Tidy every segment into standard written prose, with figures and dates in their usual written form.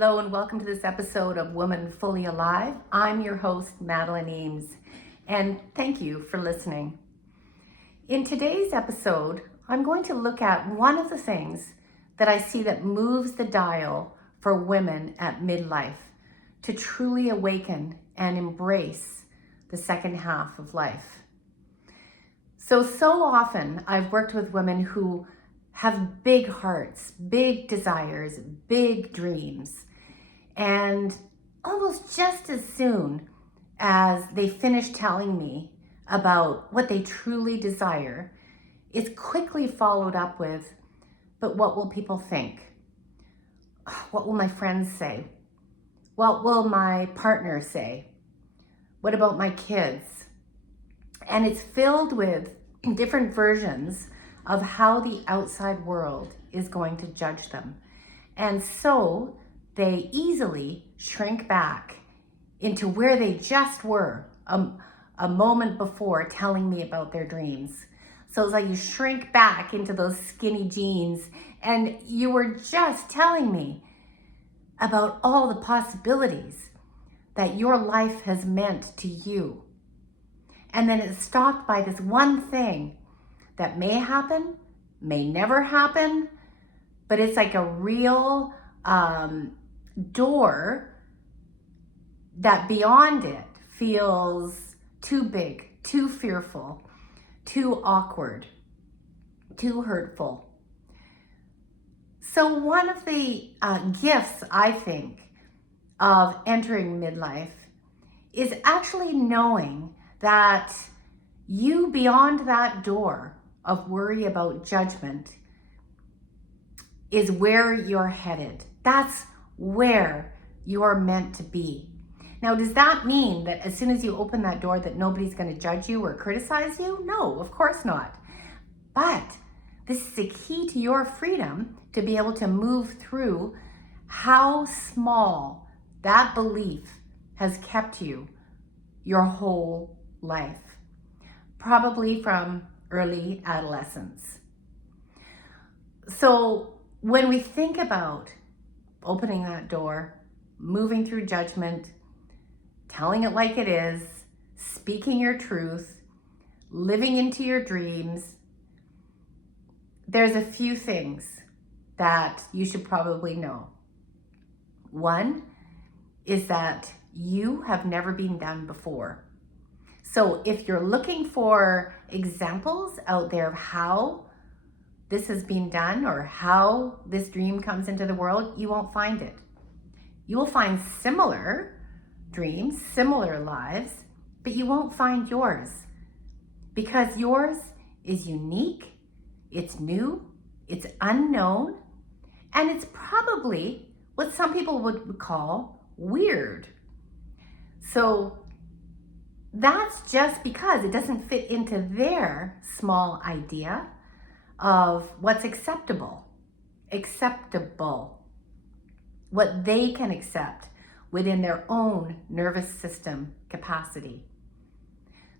Hello and welcome to this episode of Woman Fully Alive. I'm your host, Madeline Eames, and thank you for listening. In today's episode, I'm going to look at one of the things that I see that moves the dial for women at midlife to truly awaken and embrace the second half of life. So often I've worked with women who have big hearts, big desires, big dreams. And almost just as soon as they finish telling me about what they truly desire, it's quickly followed up with, but what will people think? What will my friends say? What will my partner say? What about my kids? And it's filled with different versions of how the outside world is going to judge them. And so they easily shrink back into where they just were a moment before telling me about their dreams. So it's like you shrink back into those skinny jeans and you were just telling me about all the possibilities that your life has meant to you. And then it's stopped by this one thing that may happen, may never happen, but it's like a real door that beyond it feels too big, too fearful, too awkward, too hurtful. So one of the gifts, I think, of entering midlife is actually knowing that you, beyond that door of worry about judgment, is where you're headed. That's where you're meant to be. Now, does that mean that as soon as you open that door that nobody's going to judge you or criticize you? No, of course not. But this is the key to your freedom to be able to move through how small that belief has kept you your whole life, probably from early adolescence. So when we think about opening that door, moving through judgment, telling it like it is, speaking your truth, living into your dreams, there's a few things that you should probably know. One is that you have never been done before. So if you're looking for examples out there of how this has been done or how this dream comes into the world, you won't find it. You will find similar dreams, similar lives, but you won't find yours because yours is unique, it's new, it's unknown, and it's probably what some people would call weird. So that's just because it doesn't fit into their small idea of what's acceptable, what they can accept within their own nervous system capacity.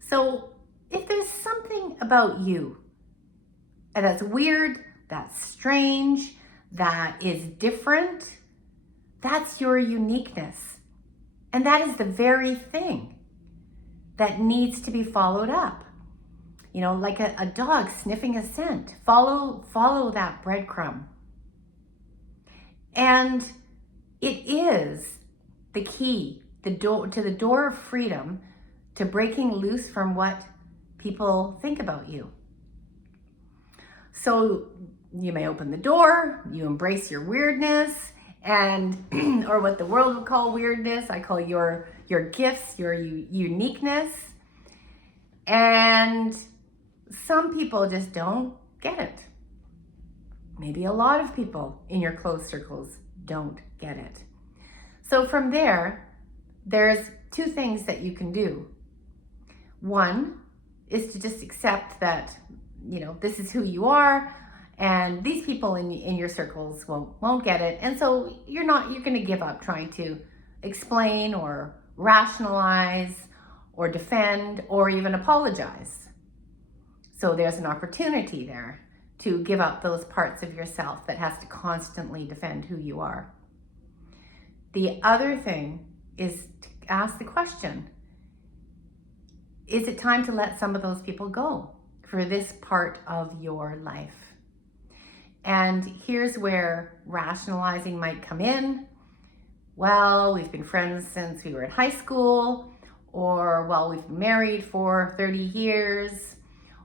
So if there's something about you that's weird, that's strange, that is different, that's your uniqueness. And that is the very thing that needs to be followed up. You know, like a dog sniffing a scent. Follow that breadcrumb. And it is the key, the door of freedom to breaking loose from what people think about you. So you may open the door, you embrace your weirdness, and or what the world would call weirdness, I call your gifts, your uniqueness. And some people just don't get it. Maybe a lot of people in your close circles don't get it. So from there's two things that you can do. One is to just accept that, you know, this is who you are, and these people in your circles won't get it. And so you're going to give up trying to explain or rationalize or defend or even apologize. So there's an opportunity there to give up those parts of yourself that has to constantly defend who you are. The other thing is to ask the question, is it time to let some of those people go for this part of your life? And here's where rationalizing might come in. Well, we've been friends since we were in high school, or well, we've been married for 30 years,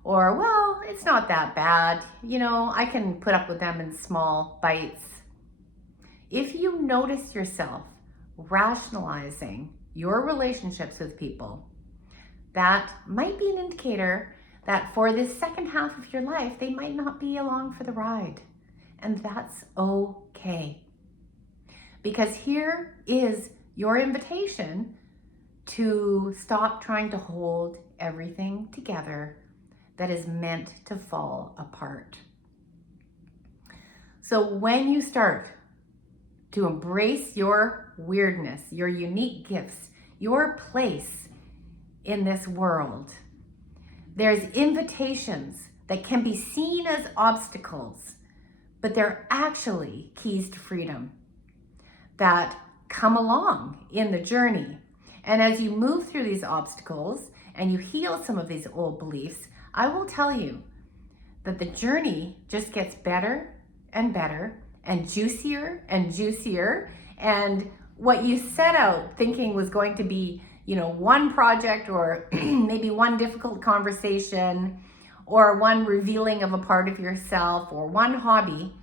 or well, it's not that bad. You know, I can put up with them in small bites. If you notice yourself rationalizing your relationships with people, that might be an indicator that for this second half of your life, they might not be along for the ride. And that's okay. Because here is your invitation to stop trying to hold everything together that is meant to fall apart. So when you start to embrace your weirdness, your unique gifts, your place in this world, there's invitations that can be seen as obstacles, but they're actually keys to freedom that come along in the journey. And as you move through these obstacles and you heal some of these old beliefs, I will tell you that the journey just gets better and better and juicier and juicier. And what you set out thinking was going to be, you know, one project or maybe one difficult conversation or one revealing of a part of yourself or one hobby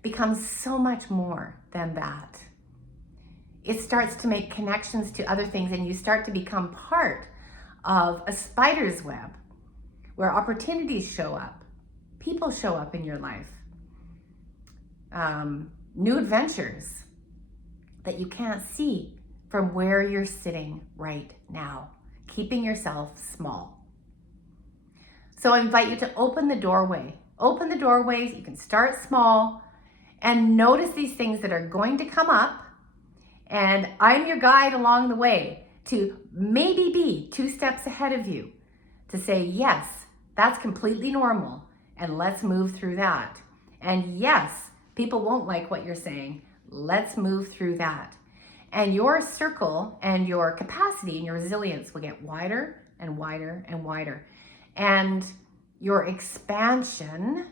becomes so much more than that. It starts to make connections to other things, and you start to become part of a spider's web where opportunities show up, people show up in your life, new adventures that you can't see from where you're sitting right now, keeping yourself small. So I invite you to open the doorway. Open the doorways, you can start small and notice these things that are going to come up. And I'm your guide along the way to maybe be 2 steps ahead of you to say, yes, that's completely normal. And let's move through that. And yes, people won't like what you're saying. Let's move through that. And your circle and your capacity and your resilience will get wider and wider and wider. And your expansion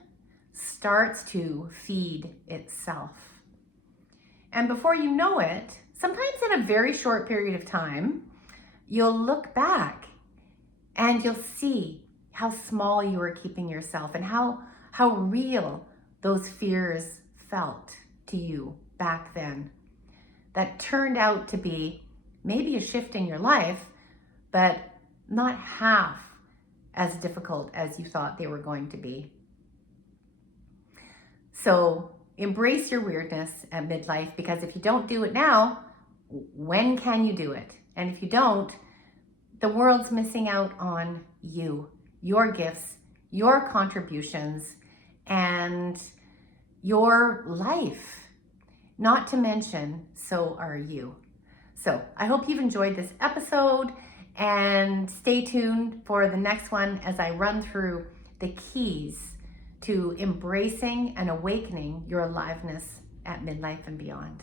starts to feed itself. And before you know it, sometimes in a very short period of time, you'll look back and you'll see how small you were keeping yourself and how real those fears felt to you back then. That turned out to be maybe a shift in your life, but not half as difficult as you thought they were going to be. So embrace your weirdness at midlife, because if you don't do it now, when can you do it? And if you don't, the world's missing out on you, your gifts, your contributions, and your life. Not to mention, so are you. So I hope you've enjoyed this episode, and stay tuned for the next one as I run through the keys to embracing and awakening your aliveness at midlife and beyond.